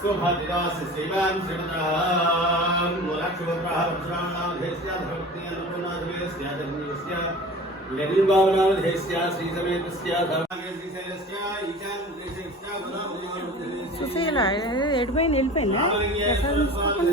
सुभद्रास श्रीमान श्रीमदां मोलाक्षोत्राः परशुरामनामधेयस्य धर्मपत्नी अन्नपूर्णादेवीस्य जन्मदिवस्य ललितबावनामधेयस्य श्रीसमेतस्य धर्मागेश्रीशैलस्य ईशानदेशस्य गुणावलियोर्देशस्य सुशीला ఎడిపోయింది వెళ్ళిపోయిందా ప్రసాదం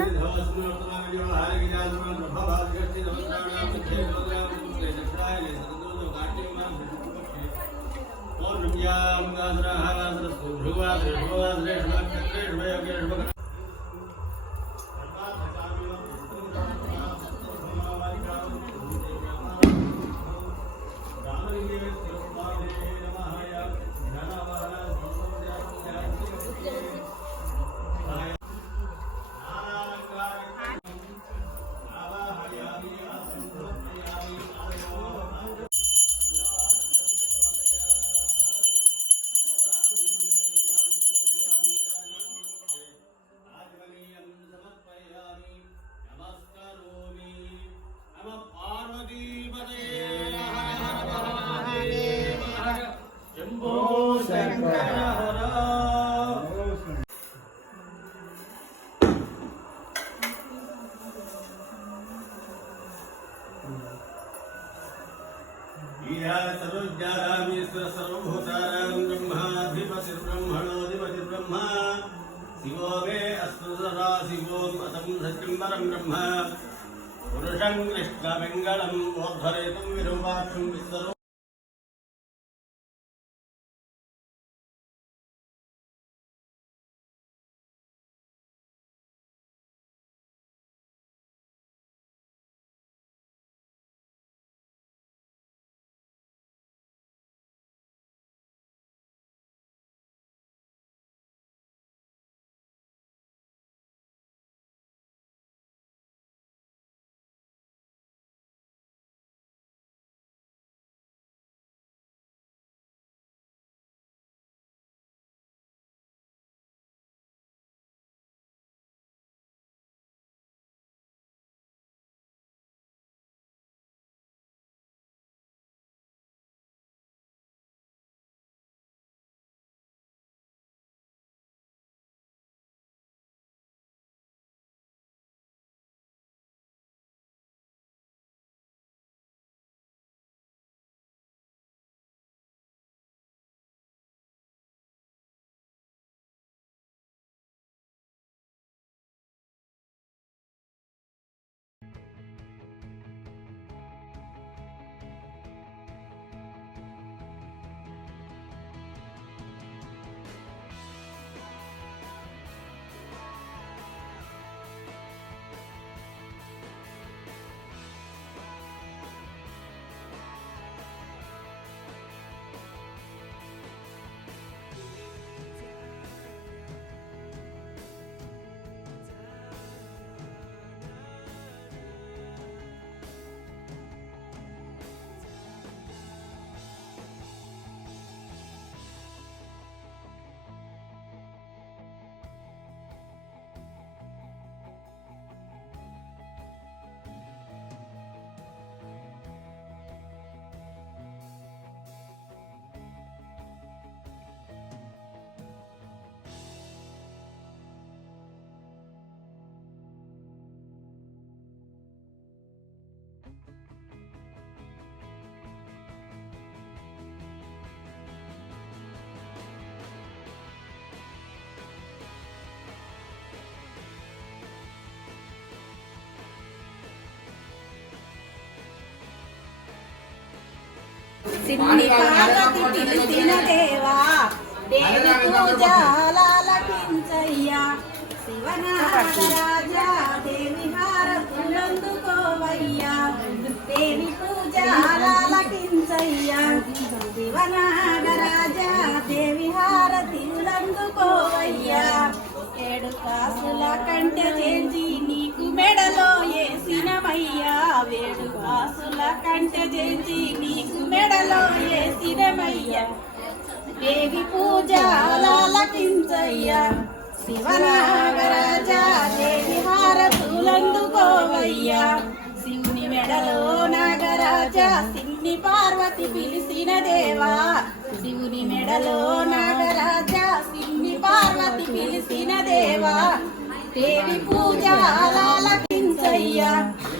सर्वभूतानां ब्रह्माधिपतिर्ब्रह्मणोऽधिपतिर्ब्रह्मा शिवो मे अस्तु सदा शिवोम् अतं सत्यं परं ब्रह्म पुरुषं कृष्णमङ्गलं वोद्धरेतुं विरूपाक्षं विस्तरो సిన్ని పార్వతి పిలిచిన దేవా దేవి పూజాలకించయ్యా శివనాగరాజా దేవి హారతులందుకోవయ్యా దేవి పూజాలకించయ్యా శివనాగరాజా దేవి హారతులందుకోవయ్యా ఏడు కాసుల కంటె చేంచి నీకు మెడలో ఏసినమయ్యా వేడు కాసుల కంటె చేంచి నీకు మెడలో ఏసినమయ్యా దేవి పూజాలకించయ్యా శివనాగరాజా దేవి హారతులందుకోవయ్యా శివుని మెడలో నాగరాజా సిన్ని పార్వతి పిలిసిన దేవా శివుని మెడలో నాగరాజా సిన్ని పార్వతి పిలిసిన దేవా దేవి పూజ ఆలకించయ్యా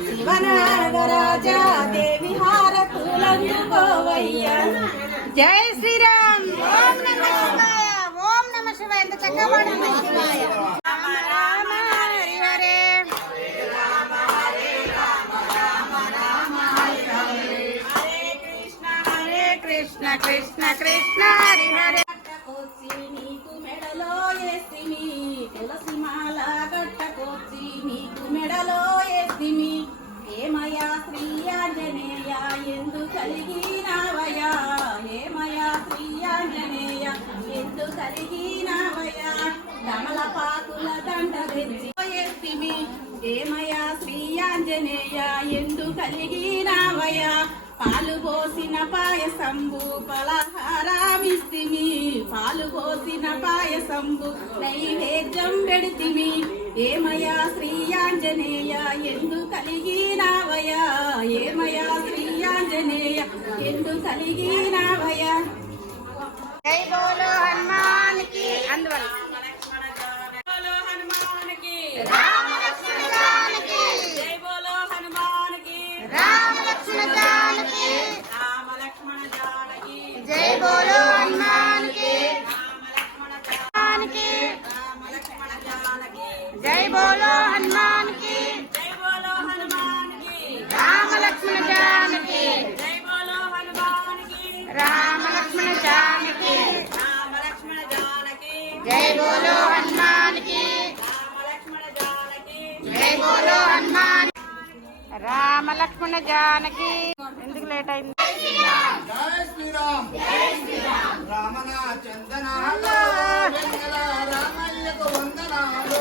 శివనాగరాజా దేవి హారతులందుకోవయ్యా. జై శ్రీరామ్. ఓం నమ శివాయ. ఓం నమ శివాయ. ఎంత చక్కగా పాడింది. శివాయ రామ రామ హరి హరే కృష్ణ కృష్ణ కృష్ణ హరి హరే. గట్టకొచ్చి నీకు మెడలో ఏసిమి తులసి మాల గట్టకొచ్చి నీకు మెడలో ఏసిమి ఏమయా శ్రీ ఆంజనేయ ఎందు కలిగినావయా ఏమయా శ్రీ ఆంజనేయ ఎందు కలిగినావయా కమలపాకుల దండ తెచ్చి ఏసిమి ఏమయా శ్రీ ఆంజనేయ ఎందు కలిగినావయా పాలు పోసిన పాయసంబు పలహారామిస్తిమి పాలు పోసిన పాయసంబు నైవేద్యం పెడితిమి ఏమయా శ్రీ ఆంజనేయ ఎందు కలిగినావయా ఏమయా శ్రీ ఆంజనేయ ఎందు కలిగినావయా. జై బోలో హనుమానికి. అందువల్ల బోలో హనుమానికి రామ లక్ష్మణ జానకి. జై బోలో హనుమానికి రామ లక్ష్మణ జానకి. రామ లక్ష్మణ జానకి. జై బోలో హనుమానికి రామ లక్ష్మణ జానకి. రామ లక్ష్మణ జానకి. జై బోలో హనుమానికి. జై బోలో హనుమానికి రామ లక్ష్మణ జానకి. జై బోలో హనుమానికి రామ లక్ష్మణ జానకి. రామ లక్ష్మణ జానకి. జై బోలో హనుమానికి రామ లక్ష్మణ జానకి. జై బోలో హనుమాన్ రామ లక్ష్మణ జానకి. ఎందుకు లేట్ అయింది? జై శ్రీరామ్. రామన చందనాలు వెన్నెల రామయ్యకు వందనాలు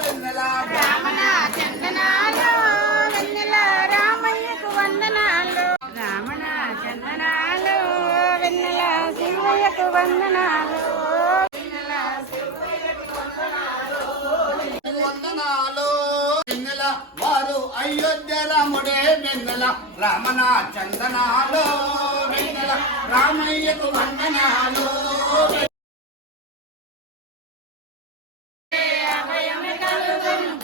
వెన్నెల రామణ చందనాలు వెన్నెల రామయ్యకు వందనాలు రామణ చందనాలు వెన్నెల శివయ్యకు వందనాలు వందనాలు వెన్నెల వారు అయోధ్య రాముడే వెన్నెల రామన చందనాలు వెన్నెల రామయ్యకు వందనాలు.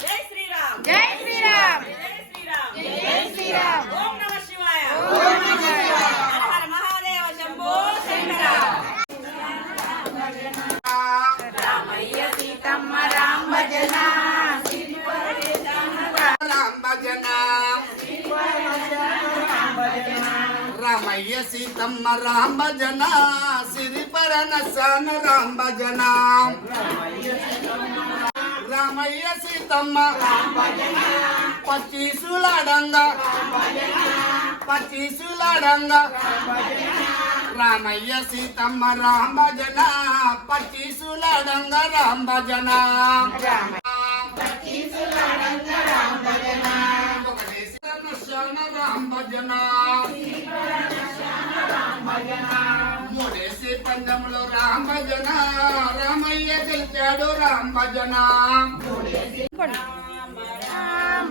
జై శ్రీరామ్. జై శ్రీరామ్. జై శ్రీరామ్. జై శ్రీరామ్. ఓం నమ శివాయ. ఓం నమ శివాయ. హర హర మహాదేవ శంభో శంకర. రామయ్య సీతమ్మ రామ భజన రామ భజన రామయ్య సీతమ్మ రామ భజన సిరిపరనసన రామ భజన రామయ్య సీతమ్మ పచ్చీసులాడంగా పచ్చీసులాడంగా రామయ్య సీతమ్మ రామ భజన పచ్చీసులాడంగా రామ భజన రామ భజన మూడేసి పందెంలో రామ భజన రామయ్య గెలిచాడు రామ భజన రామ రామ